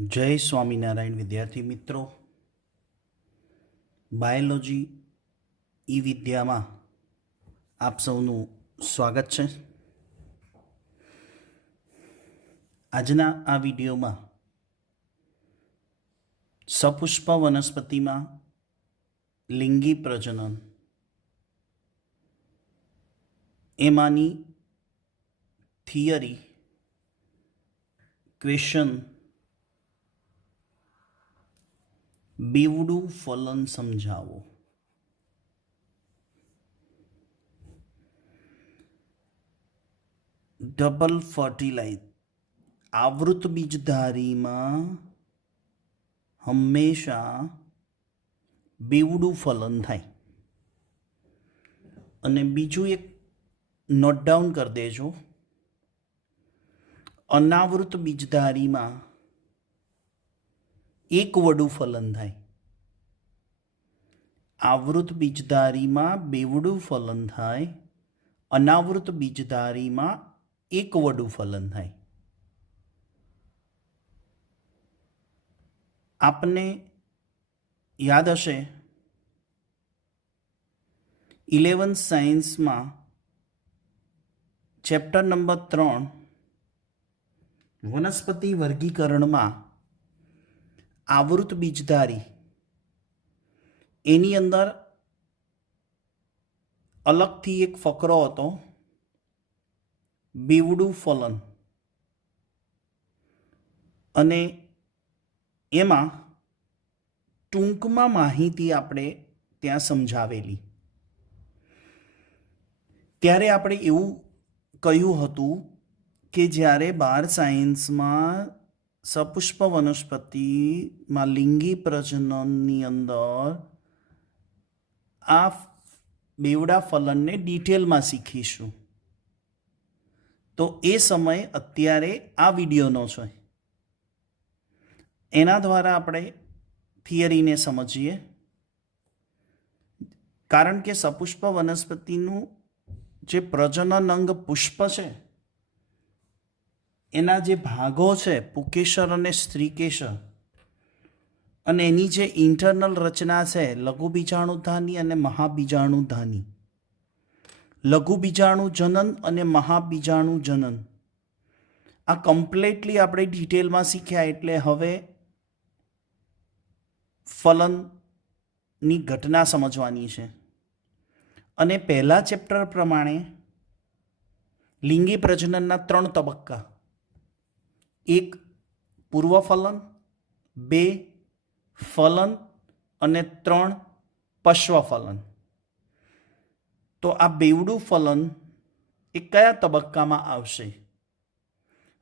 जय स्वामीनारायण विद्यार्थी मित्रों, बायोलॉजी ई विद्या में आप सौनु स्वागत है। आजना आ विडियो में सपुष्प वनस्पति में लिंगी प्रजनन एमानी थियरी, क्वेश्चन, बीवड़ू फलन समझावो। डबल फर्टिलाइज आवृत बीजधारी में हमेशा बीवड़ू फलन थाय। अने बीजू एक नोट डाउन कर देजो, अनावृत बीजधारी में एक वडू फलन थाय। आवृत बीजधारी में बेवडू फलन थाय, अनावृत बीजधारी में एक वडू फलन थाय। आपने याद हशे 11th साइंस में चैप्टर नंबर 3 वनस्पति वर्गीकरण में आवृत बीजधारी एनी अंदर अलग थी एक फकरो हतो बीवड़ू फलन, अने एमां टूंकमां माहिती आपणे त्यां समझावेली। त्यारे आपणे एवुं कह्युं हतुं के ज्यारे 12 साइंस में सपुष्प वनस्पति में लिंगी प्रजनननी अंदर आ बेवड़ा फलन ने डिटेल में शीखीशुं। तो ए समय अत्यारे आ विडियोनो छे, एना द्वारा आपणे थियरी ने समझीए। कारण के सपुष्प वनस्पतिनुं जे प्रजनन अंग पुष्प छे एना जे भागो छे पुकेसर अने स्त्रीकेसर, अने एनी जे इंटरनल रचना छे लघु बीजाणुधानी अने महाबीजाणुधानी, लघु बीजाणुजनन अने महाबीजाणुजनन आ कम्प्लीटली आपणे डिटेल में शीख्या। एटले हवे फलननी घटना समझवानी छे। अने पहला चेप्टर प्रमाणे लिंगी प्रजननना 3 तबक्का, 1 पूर्व फलन, 2 फलन अने 3 पश्व फलन। तो आ बेवड़ू फलन ए कया तबक्कामां आवशे?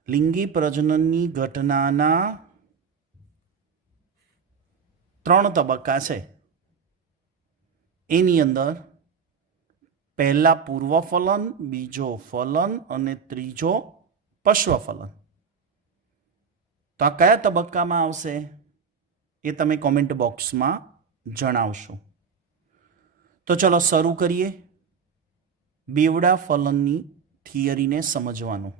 लिंगी प्रजनननी घटनाना 3 तबक्का छे। एनी अंदर पहला पूर्व फलन, बीजो फलन अने त्रीजो पश्व फलन। तो आ कया तबक्कामां आवशे ए तमे कॉमेंट बॉक्स में जणावशो। तो चलो शरू करिए बेवड़ा फलननी थियरी ने समझवानो।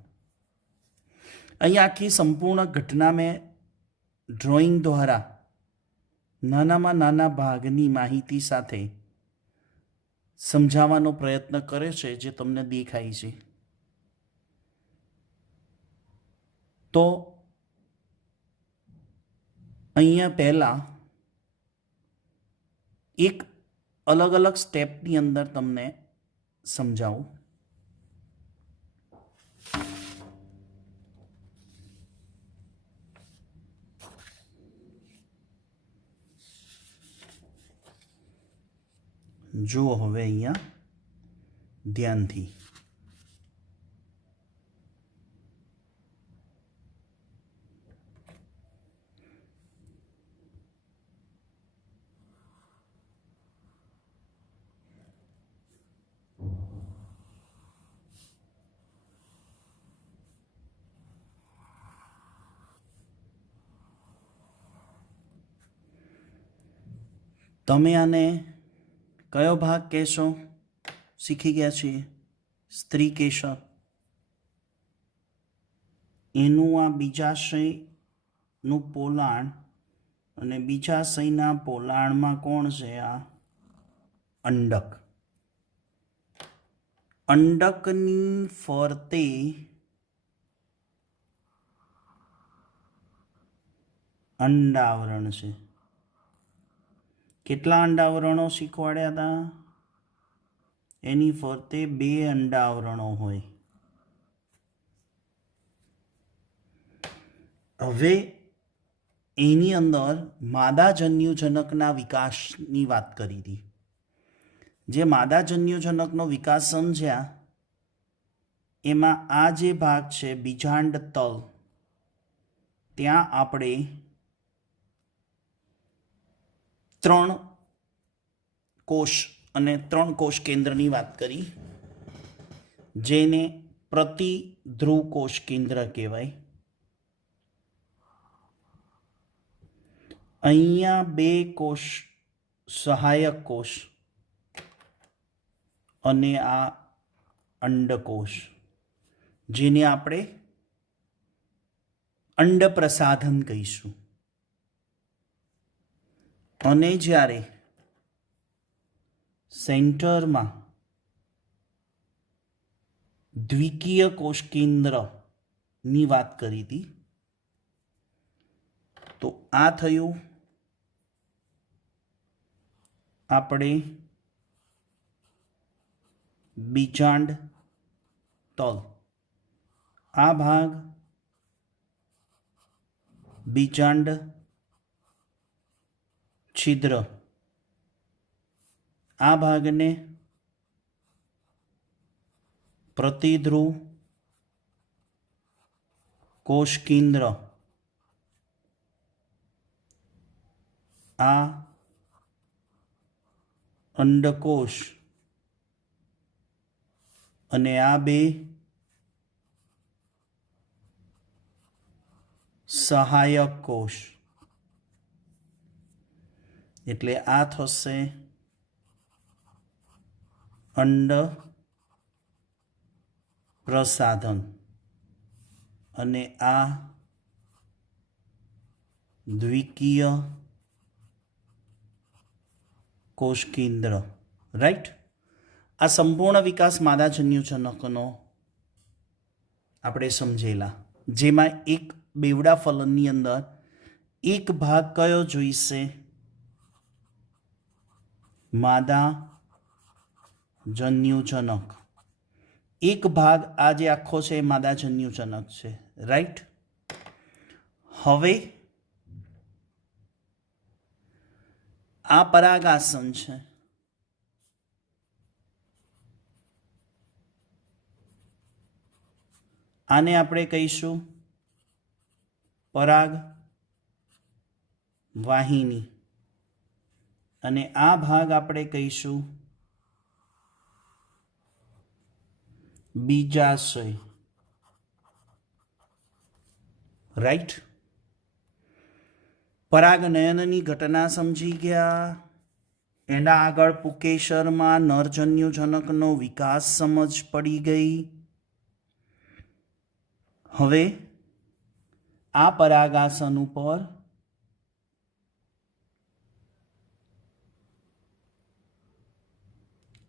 अहीं आखी संपूर्ण घटना में ड्रॉइंग द्वारा नानामां नाना भागनी माहिती साथे समझावવાનો प्रयत्न करे छे, जे तमने देखाय छे। तो अहींया पहला एक अलग अलग स्टेपनी अंदर तमने समझावुं। जो हवे अहींया ध्यानथी तमे आने कयो भाग कहेशो? शीखी गया छे स्त्री केसर। एनुं आ बीजाशय નું પોલાણ અને બીજાશયના પોલાણમાં કોણ છે? આ અંડક. અંડકની ફરતે અંડાવરણ છે. કેટલા અંડાવરણો શીખવાડ્યા હતા? એની ફરતે 2 અંડાવરણો હોય. હવે એની અંદર માદાજન્યુજનકના વિકાસની વાત કરી હતી. જે માદાજન્યુજનકનો વિકાસ સમજ્યા એમાં આ જે ભાગ છે બીજાંડ તલ, ત્યાં આપણે 3 કોષ અને 3 કોષ કેન્દ્રની વાત કરી, જેને પ્રતિધ્રુવ કોષ કેન્દ્ર કહેવાય. અહીંયા 2 કોષ સહાયક કોષ અને આ અંડકોષ, જેને આપણે અંડપ્રસાધન કહીશું. અને જ્યારે સેન્ટરમાં દ્વિકીય કોષ કેન્દ્રની વાત કરી હતી, તો આ થયું આપણે બીજાંડ તલ. આ ભાગ બીજાંડ છિદ્ર. આ ભાગને પ્રતિધ્રુવ કોષ કેન્દ્ર. આ અંડકોષ અને આ 2 સહાયક કોષ. એટલે આ થશે અંડ પ્રસાધન અને આ દ્વિકીય કોષ કેન્દ્ર. રાઈટ. આ સંપૂર્ણ વિકાસ માદાજન્યુજનકનો આપણે સમજેલા, જેમાં એક બેવડા ફલનની અંદર એક ભાગ કયો જોઈશે? માદાજન્યુજનક. એક ભાગ આ જે આખો છે એ માદાજન્યુજનક છે. રાઈટ. હવે આ પરાગાસન છે. આને આપણે કહીશું પરાગ વાહિની અને આ ભાગ આપણે કહીશું બીજાશય. રાઈટ. પરાગનયનની ઘટના સમજી ગયા. એના આગળ પુકેશરમાં નરજન્યુજનકનો વિકાસ સમજ પડી ગઈ. હવે આ પરાગાસન ઉપર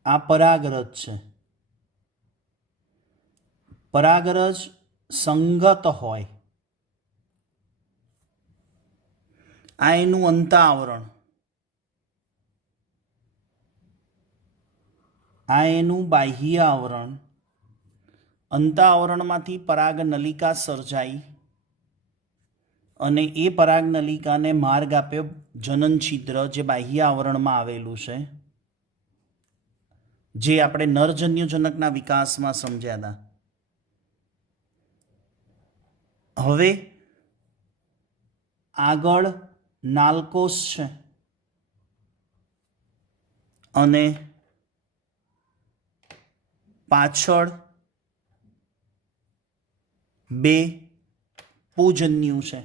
આ પરાગરજ છે. પરાગરજ સંગત હોય, આ એનું અંતાવરણ, આ એનું બાહ્ય આવરણ. અંતાવરણમાંથી પરાગ નલિકા સર્જાઈ અને એ પરાગ નલિકાને માર્ગ આપ્યો જનન છિદ્ર, જે બાહ્ય આવરણમાં આવેલું છે, જે આપણે નરજન્યુજનકના વિકાસમાં સમજ્યા હતા. હવે આગળ નાલકોષ છે અને પાછળ 2 પૂજન્યુ છે.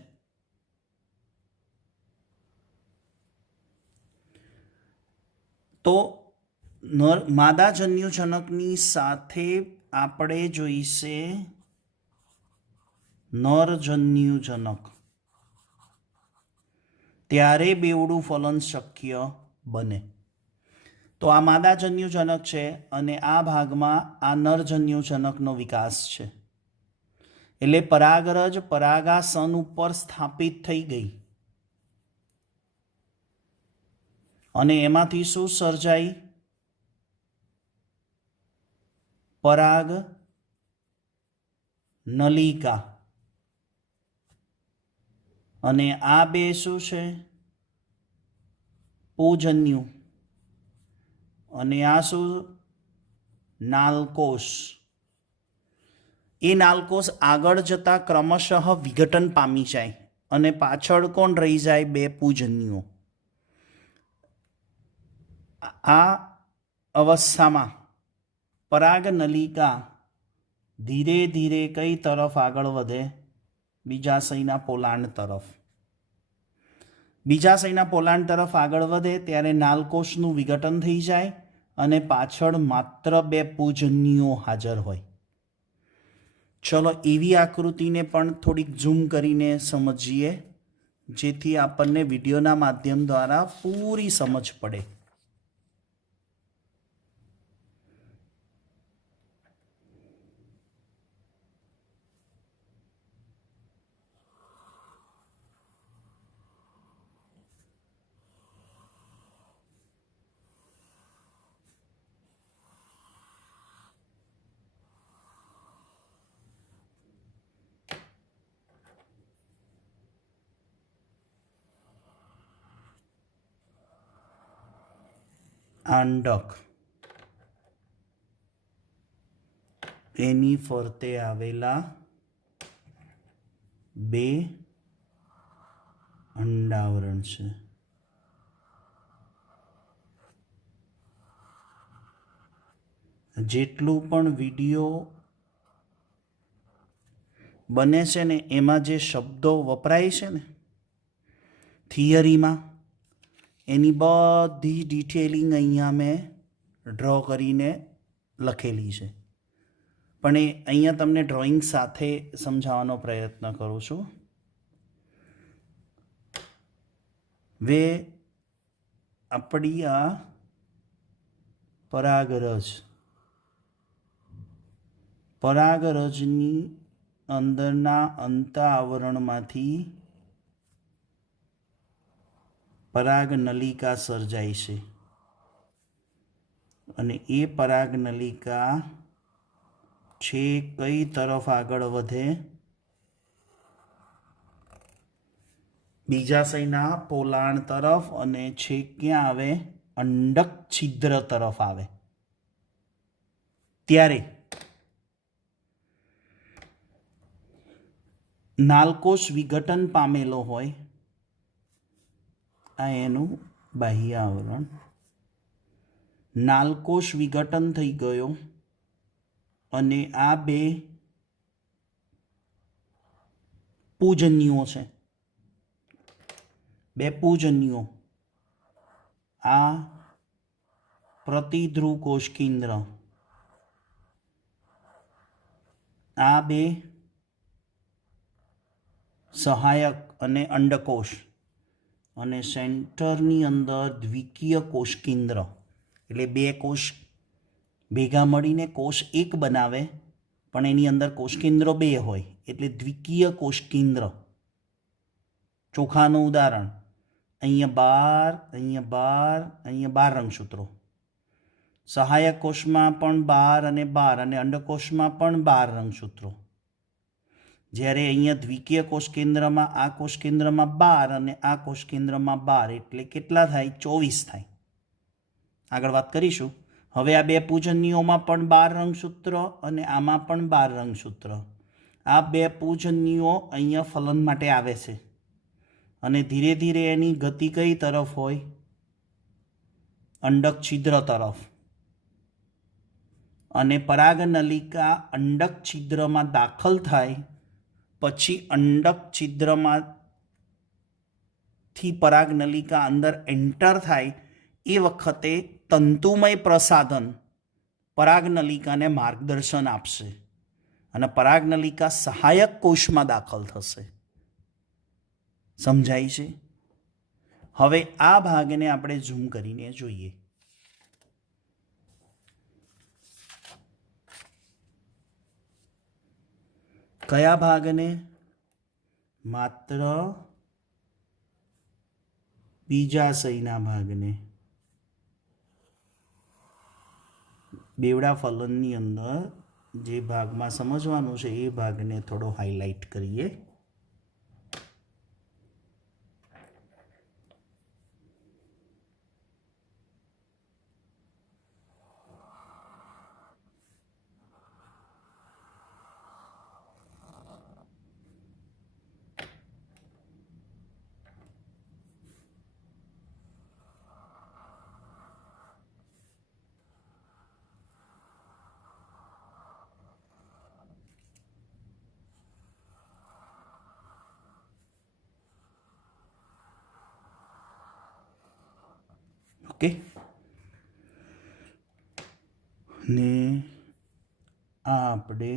તો માદાજન્યુજનકની સાથે આપણે જોઈશે નરજન્યુજનક. ત્યારે બેવડું ફલન શક્ય બને. તો આ માદાજન્યુજનક છે અને આ ભાગમાં આ નરજન્યુજનકનો વિકાસ છે. એટલે પરાગરજ પરાગાસન ઉપર સ્થાપિત થઈ ગઈ અને એમાંથી શું સર્જાઈ? પરાગ નલિકા. અને આ બે શું છે? પૂજન્યુ. અને આ શું? નાલકોષ. એ નાલકોષ આગળ જતા ક્રમશઃ વિઘટન પામી જાય અને પાછળ કોણ રહી જાય? બે પૂજન્યુઓ. આ અવસ્થામાં પરાગ નલિકા ધીરે ધીરે કઈ તરફ આગળ વધે? બીજાશયના પોલાણ તરફ. બીજાશયના પોલાણ તરફ આગળ વધે ત્યારે નાલકોષનું વિઘટન થઈ જાય અને પાછળ માત્ર બે પૂજન્યુઓ હાજર હોય. ચલો એવી આકૃતિને પણ થોડીક ઝૂમ કરીને સમજીએ જેથી આપણને વિડીયોના માધ્યમ દ્વારા પૂરી સમજ પડે. અંડક, એની ફરતે આવેલા બે અંડાવરણ છે. જેટલું પણ વિડીયો બને છે ને એમાં જે શબ્દો વપરાય છે ને થિયરીમાં, એની બધી ડિટેલિંગ અહીંયા મેં ડ્રો કરીને લખેલી છે. પણ એ અહીંયા તમને ડ્રોઈંગ સાથે સમજાવવાનો પ્રયત્ન કરું છું. વે આપણી આ પરાગરજ, પરાગરજની અંદરના અંતઃ આવરણમાંથી પરાગ નલિકા સર્જાય છે અને એ પરાગ નલિકા છે કઈ તરફ આગળ વધે? બીજાશયના પોલાણ તરફ. અને છે ક્યાં આવે? અંડક છિદ્ર તરફ આવે. ત્યારે નાલકોષ વિઘટન પામેલો હોય, આ એનું બાહ્ય આવરણ. નાલકોષ વિઘટન થઈ ગયો અને આ બે પૂજન્યુઓ છે. બે પૂજન્યુઓ આ પ્રતિધ્રુવ કોષ કેન્દ્ર, આ બે સહાયક અને અંડકોષ, અને સેન્ટરની અંદર દ્વિકીય કોષ કેન્દ્ર. એટલે બે કોષ ભેગા મળીને કોષ એક બનાવે, પણ એની અંદર કોષ કેન્દ્રો બે હોય એટલે દ્વિકીય કોષ કેન્દ્ર. ચોખાનું ઉદાહરણ, અહીંયા 12 રંગસૂત્રો. સહાયક કોષમાં પણ 12 અને અંડકોષમાં પણ 12 રંગસૂત્રો. જ્યારે અહીંયા દ્વિકીય કોષ કેન્દ્રમાં આ કોષ કેન્દ્રમાં 12 અને આ કોષ કેન્દ્રમાં 12 એટલે કેટલા થાય? 24 થાય. આગળ વાત કરીશું. હવે આ બે પૂજન્યુઓમાં પણ 12 રંગસૂત્ર અને આમાં પણ 12 રંગસૂત્ર. આ બે પૂજન્યુઓ અહીંયા ફલન માટે આવે છે અને ધીરે ધીરે એની ગતિ કઈ તરફ હોય? અંડક છિદ્ર તરફ. અને પરાગનલિકા અંડક છિદ્રમાં દાખલ થાય પછી અંડક છિદ્રમાંથી પરાગનલિકા અંદર એન્ટર થાય એ વખતે તંતુમય પ્રસાધન પરાગનલિકાને માર્ગદર્શન આપશે અને પરાગનલિકા સહાયક કોષમાં દાખલ થશે. સમજાય છે? હવે આ ભાગને આપણે ઝૂમ કરીને જોઈએ. કયા ભાગને? માત્ર બીજાશયના ભાગને. બેવડા ફલનની અંદર જે ભાગમાં સમજવાનું છે એ ભાગને થોડો હાઇલાઇટ કરીએ. ઓકે, ને આ આપણે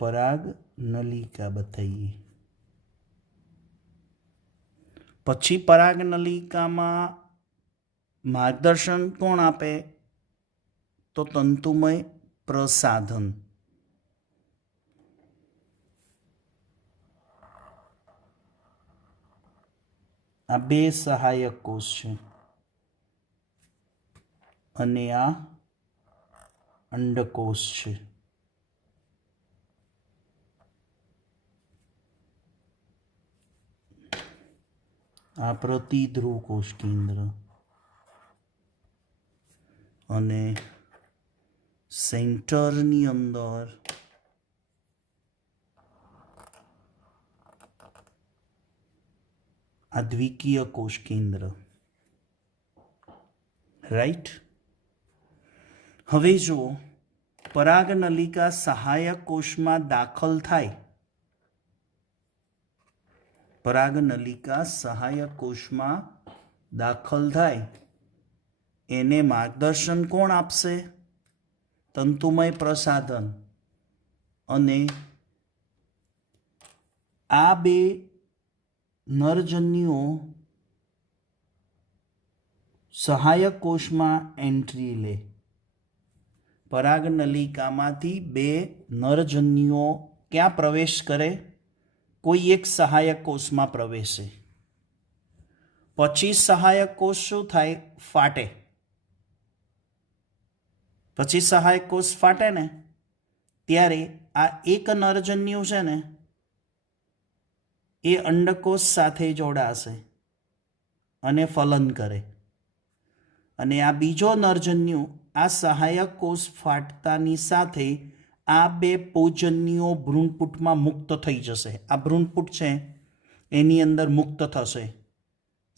પરાગ નલિકા બતાવીએ. પછી પરાગ નલિકામાં માર્ગદર્શન કોણ આપે? તો તંતુમય પ્રસાધન. આ બે સહાયક કોષ છે અને આ અંડકોષ છે. આ પ્રતિધ્રુવ કોષ કેન્દ્ર અને સેન્ટરની અંદર આ દ્વિકીય કોષ કેન્દ્ર. રાઈટ. હવે જો પરાગ નલિકા સહાયક કોષમાં દાખલ થાય, પરાગ નલિકા સહાયક કોષમાં દાખલ થાય, એને માર્ગદર્શન કોણ આપશે? તંતુમય પ્રસાધન. અને આ બે નરજન્યુઓ સહાયક કોષમાં એન્ટ્રી લે. પરાગ નલિકામાંથી બે નરજન્યુઓ ક્યાં પ્રવેશ કરે? કોઈ એક સહાયક કોષમાં પ્રવેશે. પછી સહાયક કોષ શું થાય? ફાટે. પછી સહાયક કોષ ફાટે ને ત્યારે આ એક નરજન્યુ છે ને એ અંડકોષ સાથે જોડાશે અને ફલન કરે. અને આ બીજો નરજન્યુ આ સહાયક કોષ ફાટતાની સાથે આ બે પૂજન્યુઓ ભ્રૂણપુટમાં મુક્ત થઈ જશે. આ ભ્રૂણપુટ છે એની અંદર મુક્ત થશે.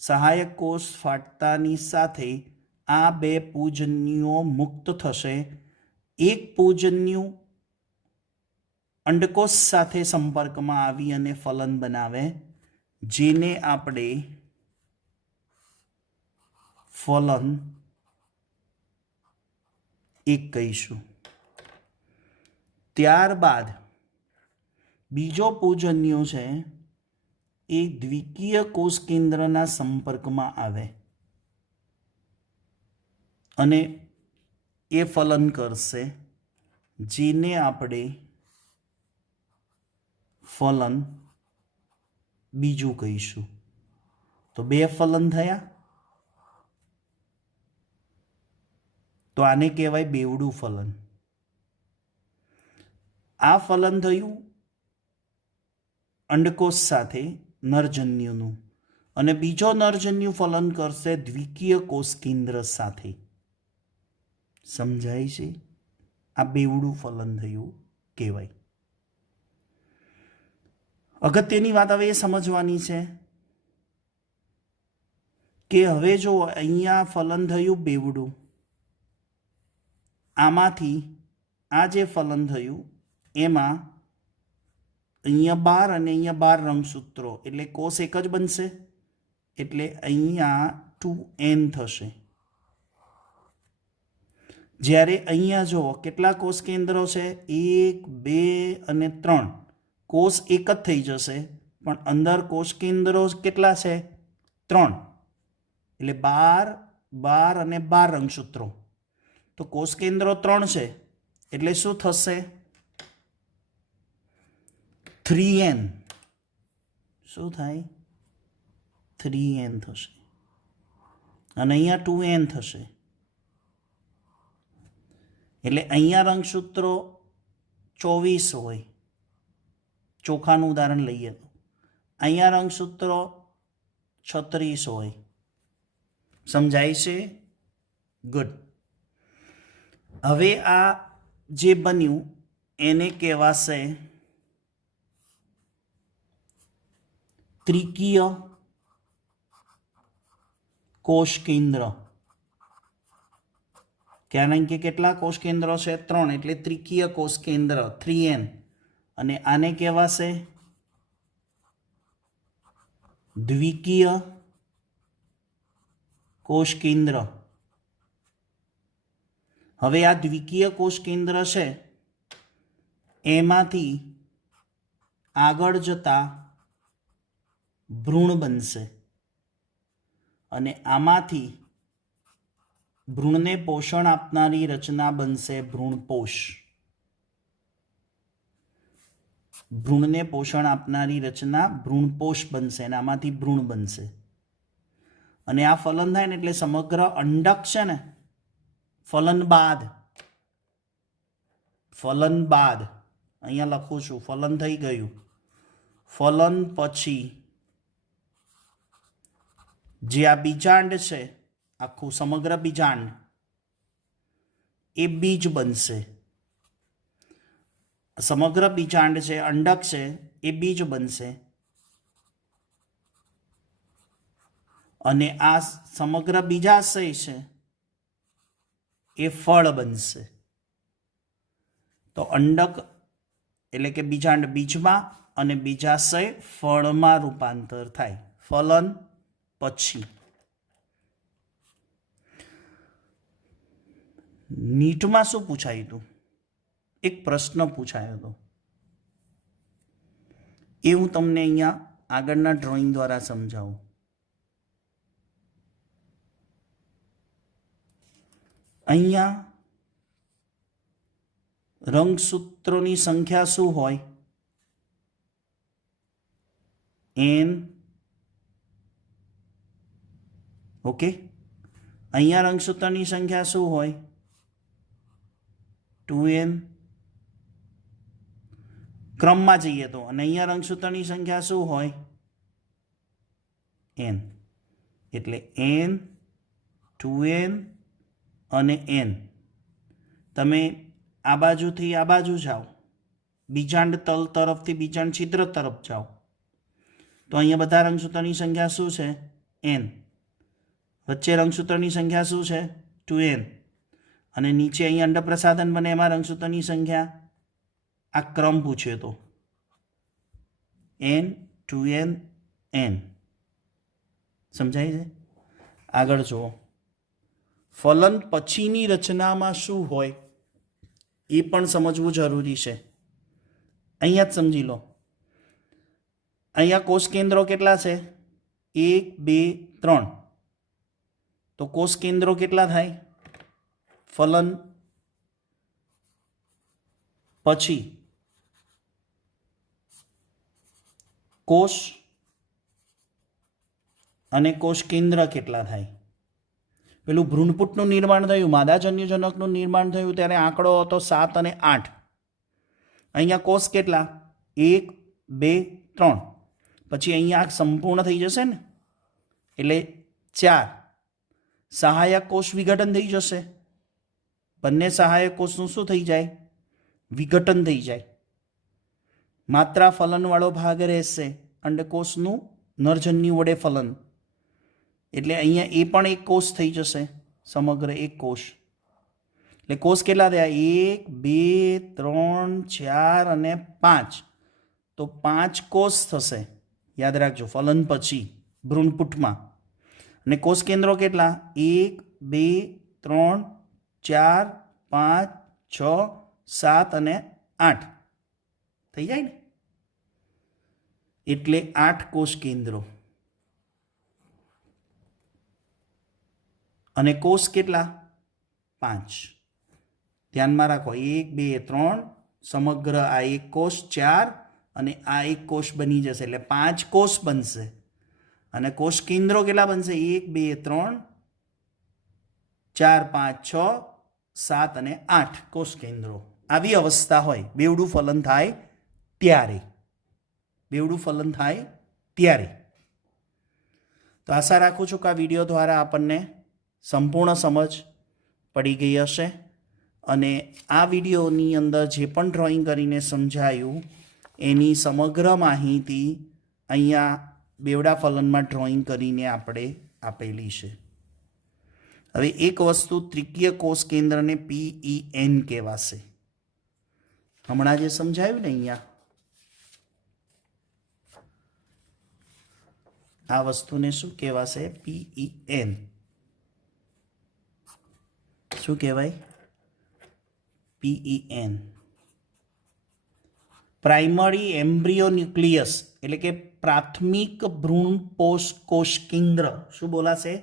સહાયક કોષ ફાટતાની સાથે આ બે પૂજન્યુઓ મુક્ત થશે. એક પૂજન્યુ અંડકોષ સાથે સંપર્કમાં આવી અને ફલન બનાવે, જેને આપણે ફલન એક કહીશું. ત્યારબાદ બીજો પૂજન્યુ છે એ દ્વિકીય કોષ કેન્દ્રના સંપર્કમાં આવે અને એ ફલન કરશે, જેને આપણે ફલન બીજું કહીશું. તો બે ફલન થયા. તો આને કહેવાય બેવડું ફલન. આ ફલન થયું અંડકોષ સાથે નરજન્યુનું, અને બીજો નરજન્યુ ફલન કરશે દ્વિકીય કોષ કેન્દ્ર સાથે. સમજાય છે? આ બેવડું ફલન થયું કહેવાય. અગત્યની વાત હવે એ સમજવાની છે કે હવે જો અહીંયા ફલન થયું બેવડું, આમાંથી આ જે ફલન થયું એમાં અહીંયા 12 અને અહીંયા 12 રંગસૂત્રો, એટલે કોષ એક જ બનશે. એટલે અહીંયા 2n થશે. જ્યારે અહીંયા જુઓ કેટલા કોષ કેન્દ્રો છે? 1, 2 અને 3. કોષ એક જ થઈ જશે, પણ અંદર કોષ કેન્દ્રો કેટલા છે? 3. એટલે 12 અને 12 રંગસૂત્રો. તો કોષ કેન્દ્રો 3 છે એટલે શું થશે? 3n. શું થાય? 3n થશે. અને અહીંયા 2n થશે. એટલે અહીંયા રંગસૂત્રો 24 હોય, ચોખાનું ઉદાહરણ લઈએ તો. અહીંયા રંગસૂત્રો 36 હોય. સમજાય છે? ગુડ. હવે આ જે બન્યું એને કહેવાશે ત્રિકીય કોષ કેન્દ્ર. કારણ કે કેટલા કોષ કેન્દ્રો છે? 3, એટલે ત્રિકીય કોષ કેન્દ્ર 3n. અને આને કહેવાશે દ્વિકીય કોષ કેન્દ્ર. હવે આ દ્વિકીય કોષ કેન્દ્ર છે એમાંથી આગળ જતા ભ્રૂણ બનશે અને આમાંથી ભ્રૂણને પોષણ આપનારી રચના બનશે ભ્રૂણપોષ. ભ્રૂણને પોષણ આપનારી રચના ભ્રૂણપોષ બનશે અને આમાંથી ભ્રૂણ બનશે. અને આ ફલન થાય ને એટલે સમગ્ર અંડક છે ને, ફલન બાદ અહીંયા લખું છું, ફલન થઈ ગયું. ફલન પછી જે આ બીજાંડ છે, આખું સમગ્ર બીજાંડ, એ બીજ બનશે. સમગ્ર બીજાંડ છે, અંડક છે, એ બીજ બનશે. અને આ સમગ્ર બીજાશય છે એ ફળ બનશે. તો અંડક એટલે કે બીજાંડ બીજમાં અને બીજાશય ફળમાં રૂપાંતર થાય ફલન પછી. નીટમાં શું પૂછાયું હતું? એક પ્રશ્ન પૂછાયો હતો, એ હું તમને અહીંયા આગળના ડ્રોઈંગ દ્વારા સમજાવું. અહીંયા રંગસૂત્રોની સંખ્યા શું હોય? n. ઓકે. અહીંયા રંગસૂત્રોની સંખ્યા શું હોય? 2n. ક્રમમાં જઈએ તો, અને અહીંયા રંગસૂત્રોની સંખ્યા શું હોય? n. એટલે n, 2n અને n. તમે આ બાજુથી આ બાજુ જાઓ, બીજાંડ તલ તરફથી બીજાંડ છિદ્ર તરફ જાઓ, તો અહીંયા બધા રંગસૂત્રોની સંખ્યા શું છે? n. વચ્ચે રંગસૂત્રોની સંખ્યા શું છે? 2n. અને નીચે અહીં અંડપ્રસાધન બને એમાં રંગસૂત્રોની સંખ્યા, આ ક્રમ પૂછ્યો તો n, 2n, n. સમજાય છે? આગળ જુઓ. ફલન પછીની રચનામાં શું હોય એ પણ સમજવું જરૂરી છે. અહીંયા જ સમજી લો. અહીંયા કોષ કેન્દ્રો કેટલા છે? 1, 2, 3. તો કોષ કેન્દ્રો કેટલા થાય? ફલન પછી કોષ અને કોષ કેન્દ્ર કેટલા થાય? પેલું ભ્રૂણપુટનું નિર્માણ થયું, માદાજન્યજનકનું નિર્માણ થયું ત્યારે આંકડો હતો 7 અને 8. અહીંયા કોષ કેટલા? 1, 2, 3. પછી અહીંયા આ સંપૂર્ણ થઈ જશે ને, એટલે 4. સહાયક કોષ વિઘટન થઈ જશે. બંને સહાયક કોષનું શું થઈ જાય? વિઘટન થઈ જાય. માત્ર ફલનવાળો ભાગ રહેશે, અંડકોષનું નરજન્યુ વડે ફલન. એટલે અહીંયા એ પણ એક કોષ થઈ જશે, સમગ્ર એક કોષ. એટલે કોષ કેટલા થયા? 1, 2, 3, 4 અને 5. તો 5 કોષ થશે, યાદ રાખજો, ફલન પછી ભ્રૂણપુટમાં. અને કોષ કેન્દ્રો કેટલા? 1, 2, 3, 4, 5, 6, 7 અને 8 થઈ જાય ને. એટલે 8 કોષ કેન્દ્રો. અને કોષ કેટલા? 5. ધ્યાનમાં રાખો, 1 2 3 સમગ્ર આ એક કોષ 4 અને આ એક કોષ બની જશે એટલે 5 કોષ બનશે. અને કોષ કેન્દ્રો કેટલા બનશે? 1 2 3 4 5 6 7 અને 8 કોષ કેન્દ્રો. આવી અવસ્થા હોય બેવડું ફલન થાય ત્યારે. બેવડું ફલન થાય ત્યારે. તો આશા રાખું છું કે આ વિડીયો દ્વારા આપણને સંપૂર્ણ સમજ પડી ગઈ હશે. અને આ વિડીયોની અંદર જે પણ ડ્રોઈંગ કરીને સમજાયું એની સમગ્ર માહિતી અહીંયા બેવડા ફલનમાં ડ્રોઈંગ કરીને આપણે આપેલી છે. હવે એક વસ્તુ, ત્રિકીય કોષ કેન્દ્રને PEN કહેવાશે. હમણાં જે સમજાયું ને અહીંયા, આ વસ્તુને શું કહેવાશે? PEN. શું કહેવાય? PEN. પ્રાઇમરી એમ્બ્રિયો ન્યુક્લિયસ એટલે કે પ્રાથમિક ભ્રૂણ કોષ કેન્દ્ર. શું બોલાશે?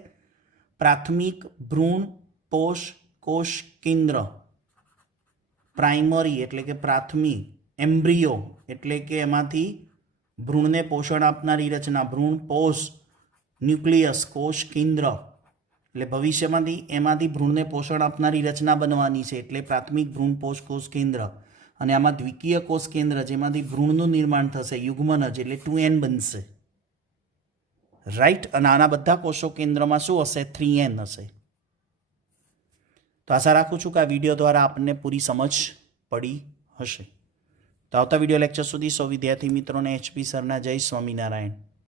પ્રાથમિક ભ્રૂણ કોષ કેન્દ્ર. પ્રાઇમરી એટલે કે પ્રાથમિક, એમ્બ્રિયો એટલે કે એમાંથી ભ્રૂણને પોષણ આપનારી રચના, ભ્રૂણ પોષ, ન્યુક્લિયસ કોષ કેન્દ્ર એટલે ભવિષ્યમાંથી એમાંથી ભ્રૂણને પોષણ આપનારી રચના બનવાની છે એટલે પ્રાથમિક ભ્રૂણ કોષ કેન્દ્ર. અને આમાં દ્વિકીય કોષ કેન્દ્ર જેમાંથી ભ્રૂણનું નિર્માણ થશે, યુગ્મનજ એટલે 2N બનશે. રાઈટ. અને આના બધા કોષો કેન્દ્રમાં શું હશે? 3N હશે. તો આશા રાખું છું કે આ વિડીયો દ્વારા આપણને પૂરી સમજ પડી હશે. તો આવતા વિડીયો લેક્ચર સુધી સૌ વિદ્યાર્થી મિત્રોને HP સરના જય સ્વામિનારાયણ.